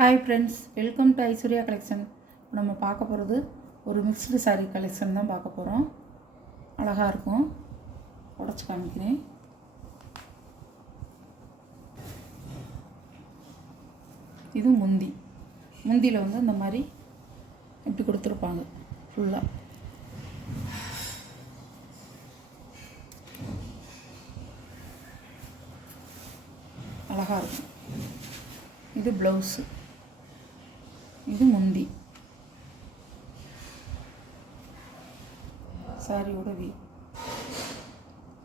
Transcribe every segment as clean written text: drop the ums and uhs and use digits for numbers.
Hi friends, welcome to Aishwarya collection. நம்ம பார்க்க போகிறது ஒரு மிக்ஸ்டு சாரீ கலெக்ஷன் தான் பார்க்க போகிறோம். அழகாக இருக்கும். உடச்சி காமிக்கிறேன். இது முந்தியில் வந்து இந்த மாதிரி இப்படி கொடுத்துருப்பாங்க ஃபுல்லாக. அழகாக இருக்கும். இது ப்ளவுஸு, இது முந்தி. சாரியோட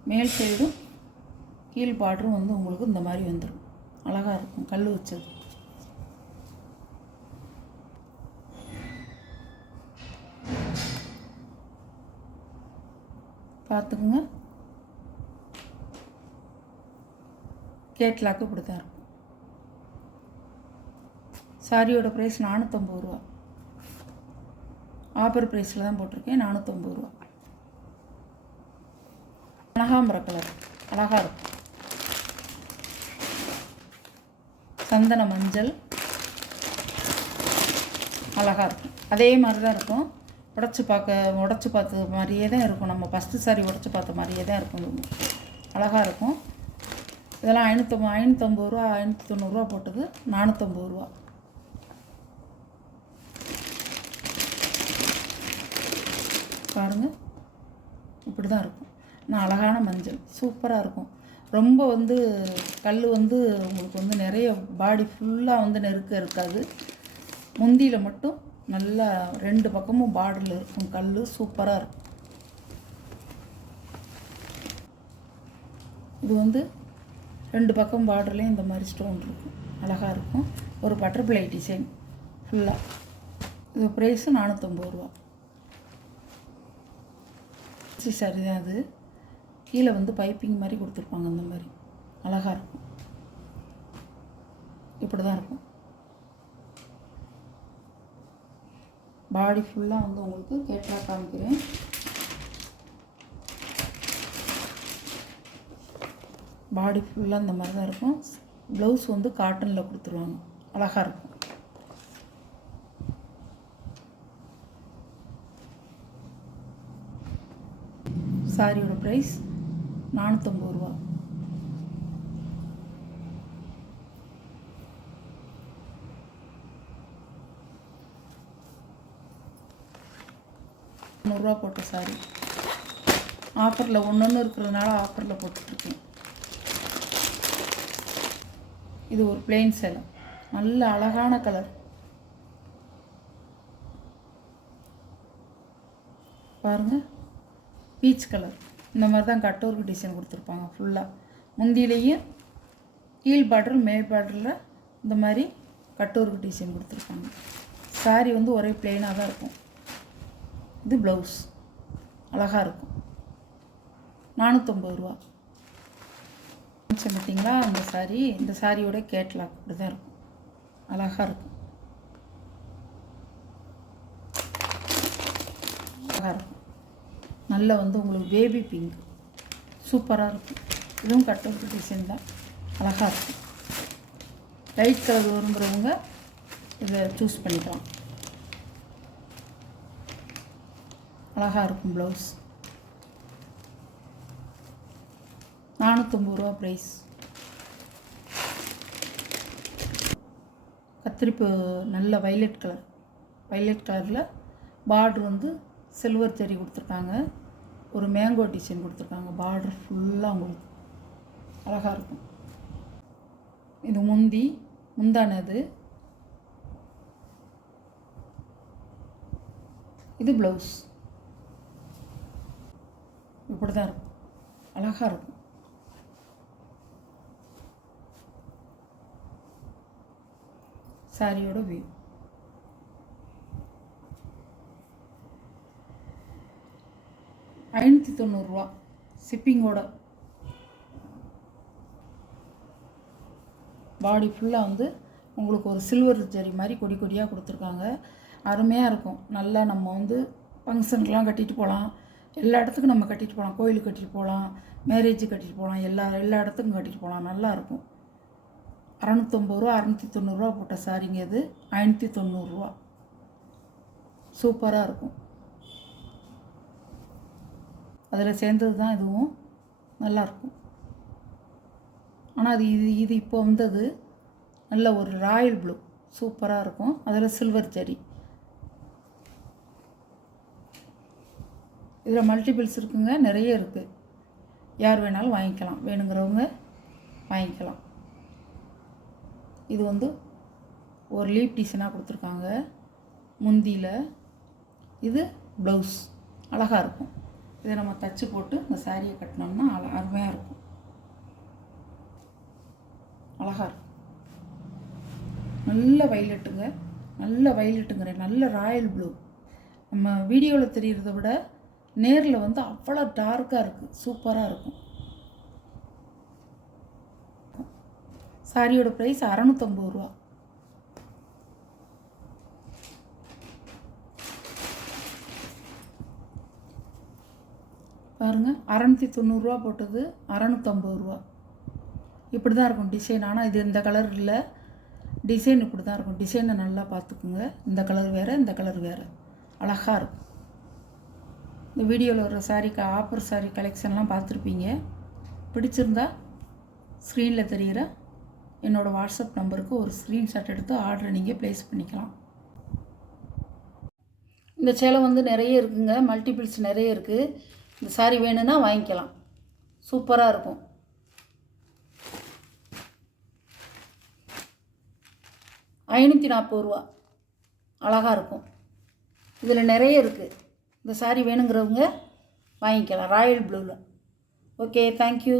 மேல் சைடும் கீழ் பார்டரும் வந்து உங்களுக்கு இந்த மாதிரி வந்துடும். அழகாக இருக்கும். கல் வச்சது. பார்த்துக்குங்க. கேட்லாக்கு இப்படி தான் இருக்கும். சாரியோட ப்ரைஸ் 450 ரூபா. ஆஃபர் ப்ரைஸில் தான் போட்டிருக்கேன். 450 ரூபா. கனகாம்பர கலர் அழகாக இருக்கும். சந்தன மஞ்சள் அழகாக இருக்கும். அதே மாதிரி தான் இருக்கும். உடச்சி பார்த்த மாதிரியே தான் இருக்கும். நம்ம ஃபஸ்ட்டு சாரி உடச்சி பார்த்த மாதிரியே தான் இருக்கும். அழகாக இருக்கும். இதெல்லாம் 550 ரூபா, 590 ரூபா போட்டது 450 ரூபா. பாருங்கள், இப்படி தான் இருக்கும். நான் அழகான மஞ்சள் சூப்பராக இருக்கும். ரொம்ப வந்து கல் வந்து உங்களுக்கு வந்து நிறைய பாடி ஃபுல்லாக வந்து நெருக்க இருக்காது. முந்தியில் மட்டும் நல்லா 2 பக்கமும் பார்டரில் இருக்கும். கல் சூப்பராக இருக்கும். இது வந்து 2 பக்கம் பார்டர்லேயும் இந்த மாதிரி ஸ்டோன் இருக்கும். அழகாக இருக்கும். ஒரு பட்டர்ஃப்ளை டிசைன் ஃபுல்லாக. இது ப்ரைஸு 450 ரூபா. சரி தான். அது கீழே வந்து பைப்பிங் மாதிரி கொடுத்துருப்பாங்க. அந்த மாதிரி அழகாக இருக்கும். இப்படி தான் இருக்கும். பாடி ஃபுல்லாக வந்து உங்களுக்கு கேட்டாக காமிக்கிறேன். பாடி ஃபுல்லாக இந்த மாதிரி தான் இருக்கும். ப்ளவுஸ் வந்து காட்டனில் கொடுத்துருவாங்க. அழகாக இருக்கும். சாரியோட ப்ரைஸ் 450 ரூபா. ரூபா போட்ட சாரி. ஆஃபரில் ஒன்று இருக்கிறதுனால ஆஃபரில் போட்டுட்ருக்கேன். இது ஒரு பிளெயின் சேலை. நல்ல அழகான கலர். பாருங்கள், பீச் கலர். இந்த மாதிரி தான் கட் ஒர்க் டிசைன் கொடுத்துருப்பாங்க ஃபுல்லாக. முந்தியிலையும் கீழ் பார்டர் மேல் பார்டரில் இந்த மாதிரி கட் ஒர்க் டிசைன் கொடுத்துருப்பாங்க. சாரி வந்து ஒரே பிளெயினாக தான் இருக்கும். இது ப்ளவுஸ் அழகாக இருக்கும். 450 ரூபா. பார்த்தீங்களா அந்த சாரி? இந்த சாரியோட கேட்லாக் இப்படி தான் இருக்கும். அழகாக இருக்கும். அழகாக இருக்கும். நல்ல வந்து உங்களுக்கு பேபி பிங்க் சூப்பராக இருக்கும். இதுவும் கட் ஒர்க் டிசைன் தான். அழகாக இருக்கும். லைட் கலர் விரும்புகிறவங்க இதை சூஸ் பண்ணிக்கலாம். அழகாக இருக்கும். ப்ளவுஸ் 450 ரூபா ப்ரைஸ். கத்திரிப்பு நல்ல வைலட் கலரில் பார்டர் வந்து சில்வர் ஜெரி கொடுத்துருக்காங்க. ஒரு மேங்கோ டிசைன் கொடுத்துருக்காங்க. பார்டர் ஃபுல்லாக உங்களுக்கு அழகாக இருக்கும். இது முந்தானது. இது ப்ளவுஸ். இப்படி தான் இருக்கும். அழகாக இருக்கும். சாரியோட வியூ. $590 ஷிப்பிங்கோட. பாடி ஃபுல்லாக வந்து உங்களுக்கு ஒரு சில்வர் ஜரி மாதிரி கொடி கொடியாக கொடுத்துருக்காங்க. அருமையாக இருக்கும். நல்லா நம்ம வந்து ஃபங்க்ஷனுக்கெலாம் கட்டிட்டு போகலாம். எல்லா இடத்துக்கும் நம்ம கட்டிட்டு போகலாம். கோயிலுக்கு கட்டிட்டு போகலாம், மேரேஜுக்கு கட்டிட்டு போகலாம். எல்லா இடத்துக்கும் கட்டிட்டு போகலாம். நல்லாயிருக்கும். 650 ரூபா 690 போட்ட சாரிங்க இது 590 சூப்பராக இருக்கும். அதில் சேர்ந்தது தான் இதுவும் நல்லாயிருக்கும். ஆனால் இது இப்போ வந்தது நல்ல ஒரு ராயல் ப்ளூ சூப்பராக இருக்கும். அதில் சில்வர் ஜரி. இதில் மல்டிபிள்ஸ் இருக்குங்க, நிறைய இருக்குது. யார் வேணாலும் வாங்கிக்கலாம், வேணுங்கிறவங்க வாங்கிக்கலாம். இது வந்து ஒரு லீப் டிசைனாக கொடுத்துருக்காங்க முந்தியில். இது ப்ளவுஸ் அழகாக இருக்கும். இதை நம்ம தச்சு போட்டு இந்த சாரியை கட்டினோம்னா அருமையாக இருக்கும், அழகாக இருக்கும். நல்ல வைலட்டுங்க, நல்ல வைலட்டுங்கிறேன், நல்ல ராயல் ப்ளூ. நம்ம வீடியோவில் தெரிகிறத விட நேரில் வந்து அவ்வளோ டார்க்காக இருக்குது, சூப்பராக இருக்கும். சாரியோட ப்ரைஸ் 650 ரூபா. பாருங்கள், 690 ரூபா போட்டது 650 ரூபா. இப்படி தான் இருக்கும் டிசைன். ஆனால் இது இந்த கலர் இல்லை, டிசைன் இப்படி தான் இருக்கும். டிசைனை நல்லா பார்த்துக்குங்க. இந்த கலர் வேறு, இந்த கலர் வேறு, அழகாக இருக்கும். இந்த வீடியோவில் வர சாரிக்கு ஆஃபர் சாரி கலெக்ஷன்லாம் பார்த்துருப்பீங்க. பிடிச்சிருந்தா ஸ்க்ரீனில் தெரிகிற என்னோடய வாட்ஸ்அப் நம்பருக்கு ஒரு ஸ்க்ரீன்ஷாட் எடுத்து ஆர்டரை நீங்கள் ப்ளேஸ் பண்ணிக்கலாம். இந்த சேலை வந்து நிறைய இருக்குங்க, மல்டிபிள்ஸ் நிறைய இருக்குது. இந்த சாரி வேணும்னா வாங்கிக்கலாம், சூப்பராக இருக்கும். ₹540 அழகாக இருக்கும். இதில் நிறைய இருக்குது. இந்த சாரி வேணுங்கிறவங்க வாங்கிக்கலாம் ராயல் ப்ளூவில். Okay, thank you.